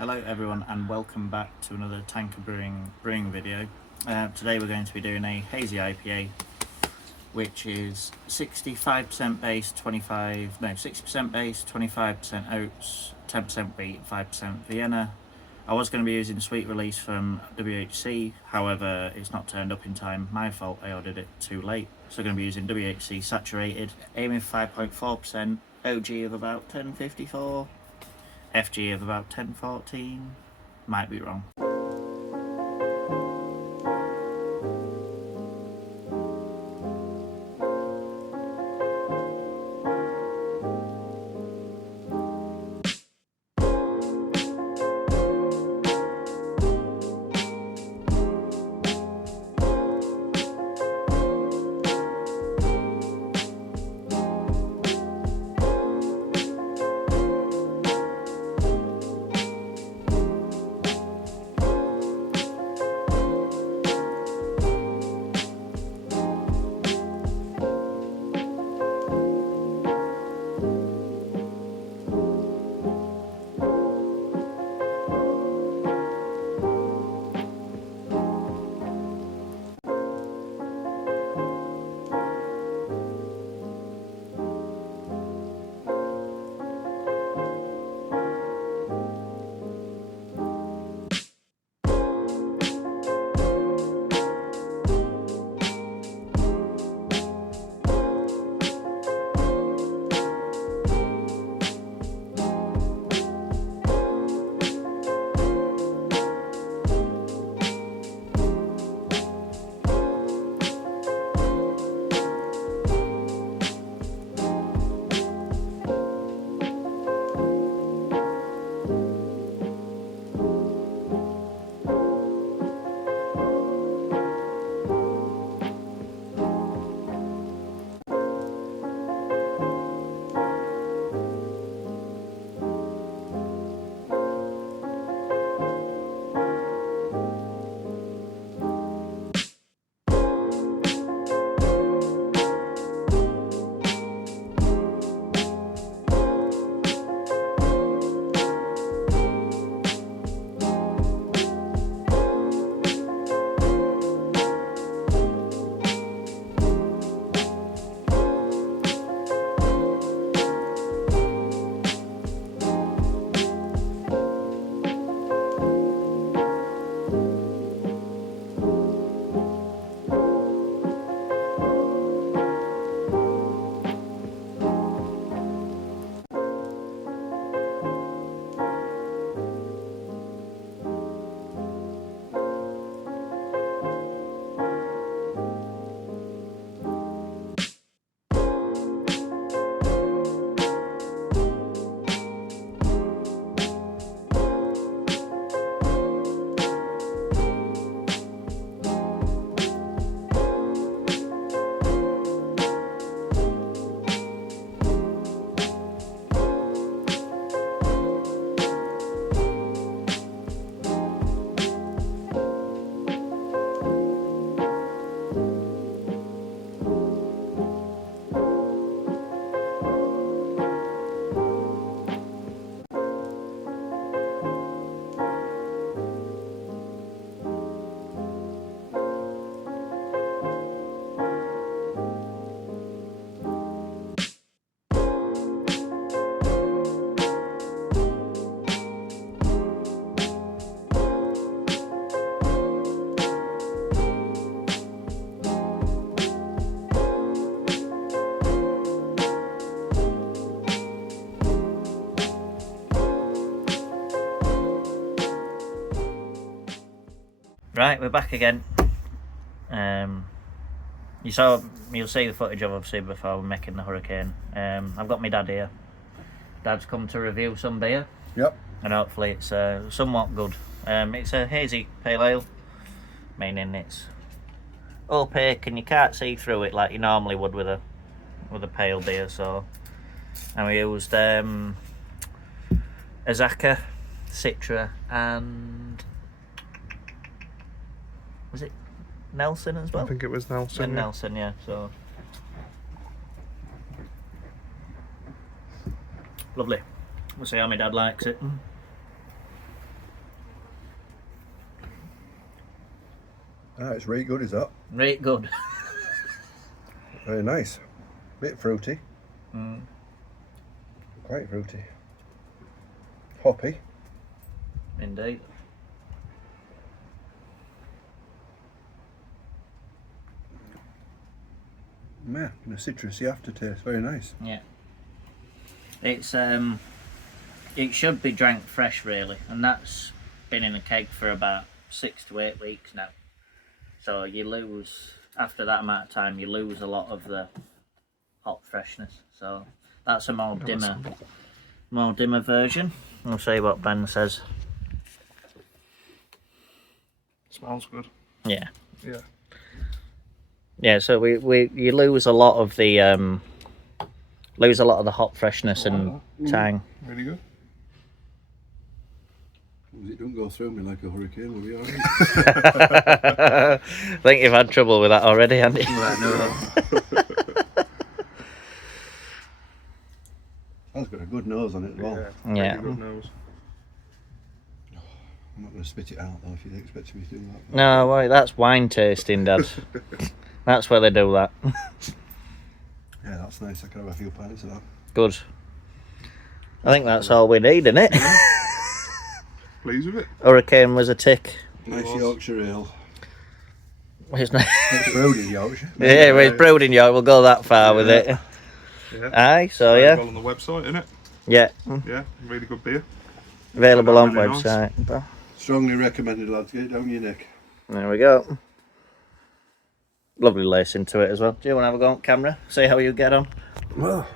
Hello everyone and welcome back to another Tanker Brewing video. Today we're going to be doing a Hazy IPA, which is 65% base, 60% base, 25% oats, 10% wheat, 5% Vienna. I was going to be using sweet release from WHC, however it's not turned up in time. My fault, I ordered it too late. So I'm going to be using WHC saturated, aiming 5.4%, OG of about 1054. FG of about 1014, might be wrong. Right, we're back again. You'll see the footage of obviously before we're making the hurricane. I've got my dad here. Dad's come to review some beer. Yep. And hopefully it's somewhat good. It's a hazy pale ale, meaning it's opaque and you can't see through it like you normally would with a pale beer. So, and we used Azaka, Citra, and was it Nelson as well? I think it was Nelson. And Nelson, yeah. So lovely. We'll see how my dad likes it. Ah, it's really good, is that? Right good. Very nice. Bit fruity. Mm. Quite fruity. Hoppy. Indeed. Yeah, and a citrusy aftertaste. Very nice. Yeah. It's it should be drank fresh really, and that's been in a keg for about 6 to 8 weeks now. So you lose, after that amount of time, you lose a lot of the hop freshness. So that's a more dimmer version. We'll see what Ben says. Smells good. Yeah. Yeah. Yeah, so you lose a lot of the hop freshness and tang. Really good. It don't go through me like a hurricane, will be alright? I think you've had trouble with that already, haven't you? That's got a good nose on it as well. Yeah. Really good nose. I'm not going to spit it out though if you expect me to do that. No, wait, that's wine tasting, Dad. That's where they do that. Yeah, that's nice. I can have a few pints of that. Good. I think that's all we need, isn't it? Pleased with it? Hurricane was a tick. Nice Yorkshire ale. It's not... It's brewed in Yorkshire. Yeah, well, it's brewed in York. We'll go that far with it. Yeah. Aye, so It's yeah. available on the website, isn't it? Yeah. Yeah, really good beer. Available on Really nice. website. Strongly recommended, lads. Get it down your neck. There we go. Lovely lace into it as well. Do you want to have a go on camera? See how you get on? Well,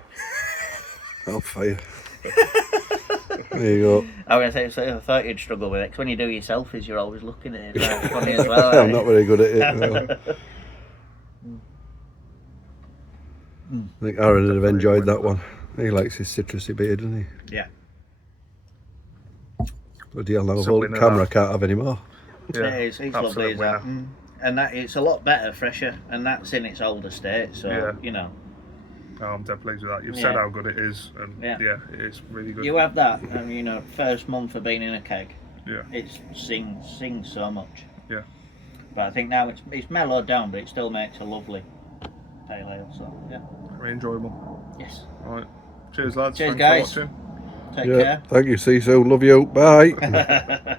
I'll fire. There you go. I was going to say, I thought you'd struggle with it, because when you do your selfies, you're always looking at it. It's funny as well. I'm not very good at it. No. I think Aaron would have enjoyed that one. He likes his citrusy beer, doesn't he? Yeah. Bloody hell, now the So whole winner camera that. can't have any more. Yeah, It's lovely, absolute is that? winner. And that it's a lot better, fresher, and that's in its older state, so, Yeah. you know. Oh, I'm dead pleased with that. You've Yeah. said how good it is, and Yeah. yeah, it is really good. You have that, and you know, first month of being in a keg, Yeah. it sings so much. Yeah. But I think now it's mellowed down, but it still makes a lovely pale ale, so, yeah. Very enjoyable. Yes. Alright. Cheers, lads. Cheers, Thanks guys. for watching. Take Yeah. Thank you. See you soon. Love you. Bye. care.